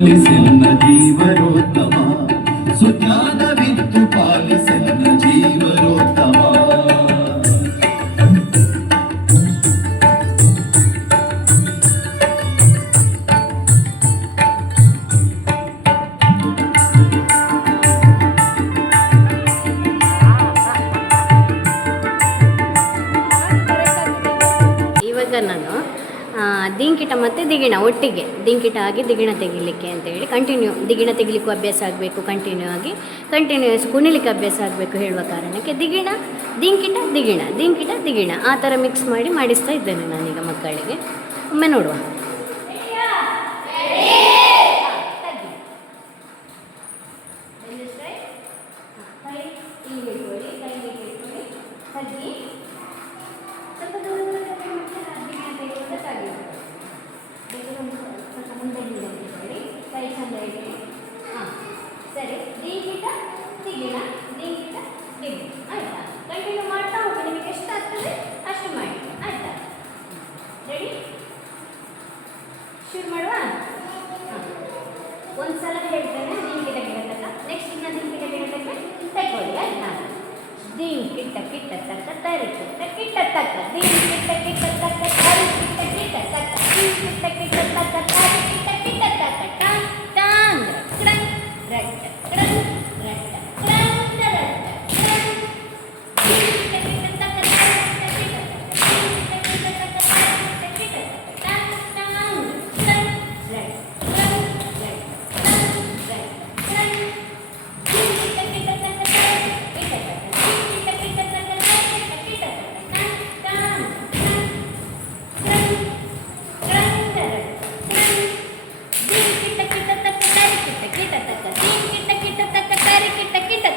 ಪಾಲಿಸೆನ್ನ ಜೀವರೋತ್ತಮ ಸುಜ್ಞಾನವಿತ್ತು ಪಾಲಿಸೆನ್ನ ಜೀವರೋತ್ತಮ. ಇವಾಗ ನಾನು ದಿಂಕಿಟ ಮತ್ತು ದಿಗಿಣ ಒಟ್ಟಿಗೆ ದಿಂಕಿಟ ಆಗಿ ದಿಗಿಣ ತೆಗಿಲಿಕ್ಕೆ ಅಂತೇಳಿ ದಿಗಿಣ ತೆಗಿಲಿಕ್ಕೂ ಅಭ್ಯಾಸ ಆಗಬೇಕು, ಕಂಟಿನ್ಯೂಸ್ ಕುಣಿಲಿಕ್ಕೆ ಅಭ್ಯಾಸ ಆಗಬೇಕು ಹೇಳುವ ಕಾರಣಕ್ಕೆ ದಿಂಕಿಟ ಆ ಥರ ಮಿಕ್ಸ್ ಮಾಡಿ ಮಾಡಿಸ್ತಾ ಇದ್ದೇನೆ ನಾನೀಗ ಮಕ್ಕಳಿಗೆ. ಒಮ್ಮೆ ನೋಡುವ. ಕೈ ಚಂದ ಇದೆ. ಸರಿ, ದಿಂಕಿಟ ದಿಗಿಣ ಆಯ್ತಾ? ಕಂಟಿನ್ಯೂ ಮಾಡ್ತಾ ಹೋಗಿ, ನಿಮಗೆ ಎಷ್ಟು ಆಗ್ತದೆ ಅಷ್ಟು ಮಾಡಿ ಆಯ್ತಾ? ರೆಡಿ? ಶುರು ಮಾಡುವ. ಒಂದ್ಸಲ ಹೇಳ್ತೇನೆ ದಿಂಕಿಟ ಗಿಡತಕ್ಕ, ನೆಕ್ಸ್ಟ್ ಇನ್ನ ದಿಂಕಿಟ ಗಿಡತಕ್ಕ ತಗೊಳ್ಳಿ ಆಯ್ತಾ? ದಿಂಕಿಟ ಕಿಟ್ಟ ತಕ್ಕ ತರಿ ಕಿಟ್ಟ ತಕ್ಕ ದಿಂಕಿಟ ಕಿಟ್ಟ ತಕ್ಕ ತರಿ ಕಿಟ್ಟ ತಕ್ಕ ದಿಂಕಿಟ ಕಿಟ್ಟ ತಕ್ಕ ತರಿ ಕಿಟ್ಟ ತಕ್ಕ ಟಾಂಗ್ ಕ್ರಂಗ್ ರಟ್ಟ ಕ್ರಂಗ್ ರಟ್ಟ ಕ್ರಂಗ್ ರಟ್ಟ ಕ್ರಂಗ್ ದಿಂಕಿಟ ಕಿಟ್ಟ ತಕ್ಕ ತರಿ ಕಿಟ್ಟ ತಕ್ಕ ಟಾಂಗ್ ಟಾಂಗ್ ಕ್ರಂಗ್ ರಟ್ಟ ಕ್ರಂಗ್ ರಟ್ಟ ಕ್ರಂಗ್ ರಟ್ಟ ಕ್ರಂಗ್ ದಿಂಕಿಟ ಕಿಟ್ಟ ತಕ್ಕ ತರಿ ಕಿಟ್ಟ ತಕ್ಕ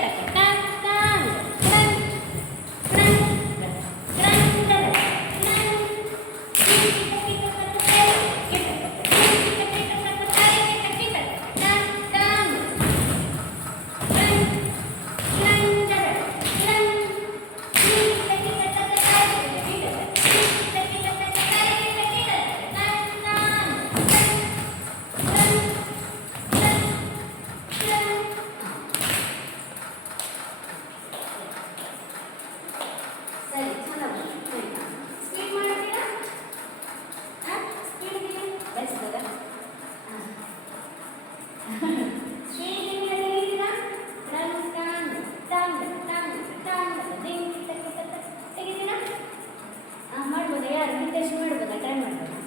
ಮಾಡ್ಬೋದಾ? ಯಾರು ನಿರ್ದೇಶನ ಮಾಡ್ಬೋದಾ? ಟ್ರೈ ಮಾಡ್ಬೋದಾ?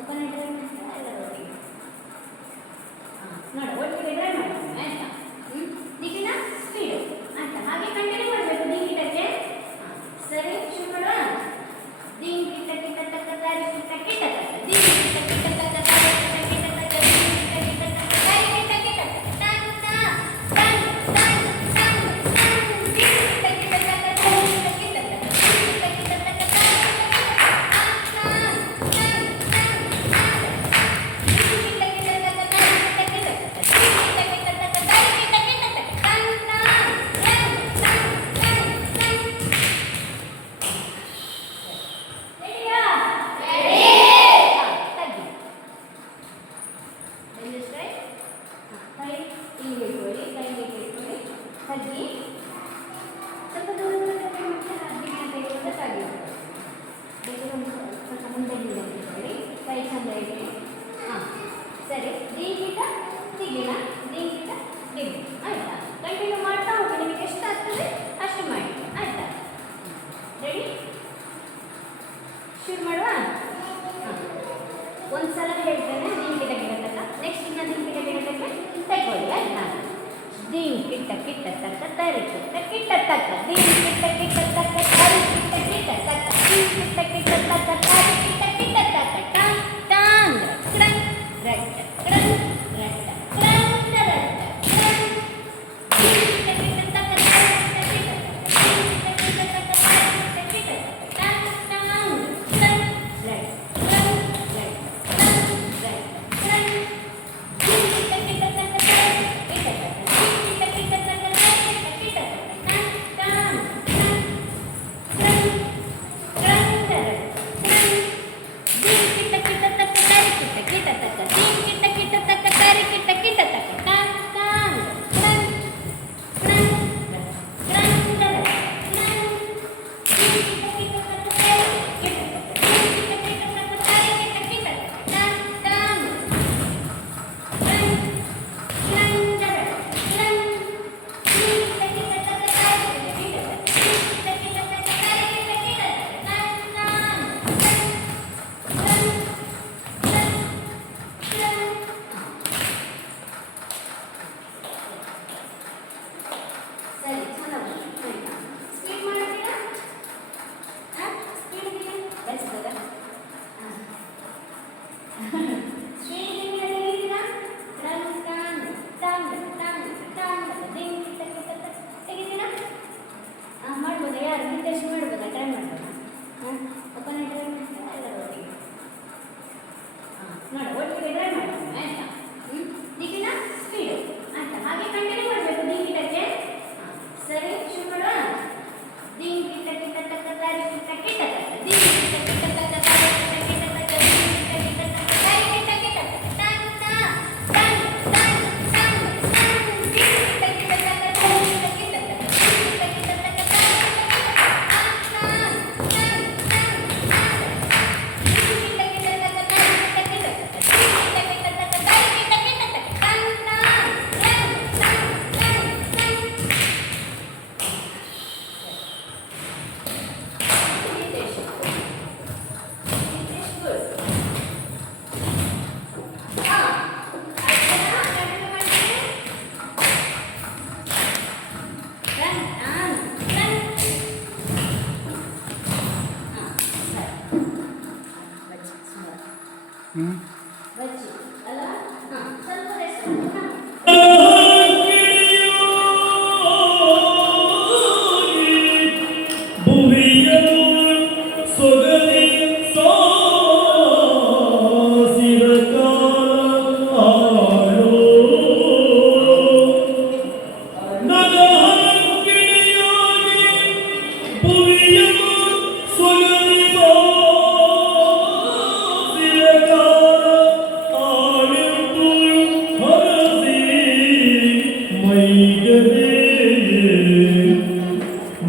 ಓಪನ್ ಟ್ರೈ ಮಾಡ್ತೀರಾ ಎಲ್ಲರೂ ಒಟ್ಟಿಗೆ? ನೋಡ, ಒಟ್ಟಿಗೆ ಟ್ರೈ ಮಾಡ್ತೀನಿ ಆಯ್ತಾ? ದಿಗಿನ ಸ್ಪೀಡು ಆಯ್ತಾ? ಹಾಗೆ ಕಂಟಿನ್ಯೂ ಮಾಡಬೇಕು ದಿಂಕಿಟಕ್ಕೆ. ಸರಿ, ಶುರು ಮಾಡುವ. ದಿಂಕಿಟ ಕಿಟ್ಟ ತಕ್ಕ ತಾರಿ ಕಿಟ್ಟ ತಕ್ಕ ದಿಂಕಿಟ ಕಿಟ್ಟ ತಕ್ಕ ತಾರಿ ಕಿಟ್ಟ ತಕ್ಕ ದಿಂಕಿಟ ಕಿಟ್ಟ ತಕ್ಕ ತಾರಿ ಕಿಟ್ಟ ತಕ್ಕ ಟನ್ ಟನ್ ಟನ್ ಟನ್ ಟನ್ ದಿಂಕಿಟ ಕಿಟ್ಟ ತಕ್ಕ ತಾರಿ ಕಿಟ್ಟ ತಕ್ಕ ದಿಂಕಿಟ ಕಿಟ್ಟ ತಕ್ಕ ತಾರಿ ತಗ್ಗಿ ಸ್ವಲ್ಪ ದೂರ ಸ್ವಲ್ಪ ಮುಂದೆ ಇಟ್ಕೊಳ್ಳಿ. ಕೈ ಚಂದ ಇದೆ. ಸರಿ, ದಿಂಕಿಟ ದಿಗಿಣ ಆಯ್ತಾ? ಕಂಟಿನ್ಯೂ ಮಾಡ್ತಾ ಹೋಗಿ, ನಿಮಗೆ ಎಷ್ಟು ಆಗ್ತದೆ ಅಷ್ಟು ಮಾಡಿ ಆಯ್ತಾ? ರೆಡಿ? ಶುರು ಮಾಡುವ. ಒಂದ್ಸಲ ಹೇಳ್ತೇನೆ ದಿಂಕಿಟ ಗಿಡತಕ್ಕ, ನೆಕ್ಸ್ಟ್ ಇನ್ನ ದಿಂಕಿಟ ಗಿಡತಕ್ಕ ತಗೊಳ್ಳಿ ಆಯ್ತಾ? ದಿಂಕಿಟ ಕಿಟ್ಟ ತಕ್ಕ ತರಿ ಕಿಟ್ಟ ತಕ್ಕ ದಿಂಕಿಟ ಕಿಟ್ಟ ತಕ್ಕ ತರಿ ಕಿಟ್ಟ ತಕ್ಕ ದಿಂಕಿಟ ಕಿಟ್ಟ ತಕ್ಕ ತರಿ ಕಿಟ್ಟ ತಕ್ಕ ಟಾಂಗ್ ಕ್ರಂಗ್ ರಟ್ಟ ಕ್ರಂಗ್ ರಟ್ಟ ಕ್ರಂಗ್ ರಟ್ಟ ಕ್ರಂಗ್ ದಿಂಕಿಟ ಕಿಟ್ಟ ತಕ್ಕ ತರಿ ಕಿಟ್ಟ ತಕ್ಕ ದಿಂಕಿಟ ಕಿಟ್ಟ ತಕ್ಕ ಟಾಂಗ್ ಕ್ರಂಗ್ ರಟ್ಟ ಕ್ರಂಗ್ ರಟ್ಟ ಕ್ರಂಗ್ ರಟ್ಟ ಕ್ರಂಗ್ ದಿಂಕಿಟ ಕಿಟ್ಟ ತಕ್ಕ ತರಿ ಕಿಟ್ಟ ತಕ್ಕ ದಿಂಕಿಟ ಕಿಟ್ಟ ತಕ್ಕ ತರಿ ಕಿಟ್ಟ ತಕ್ಕ ಟಾಂಗ್ ಟಾಂಗ್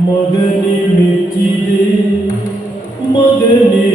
ಮಗನೇ ಮೆಚ್ಚಿದೆ ಮಗನೇ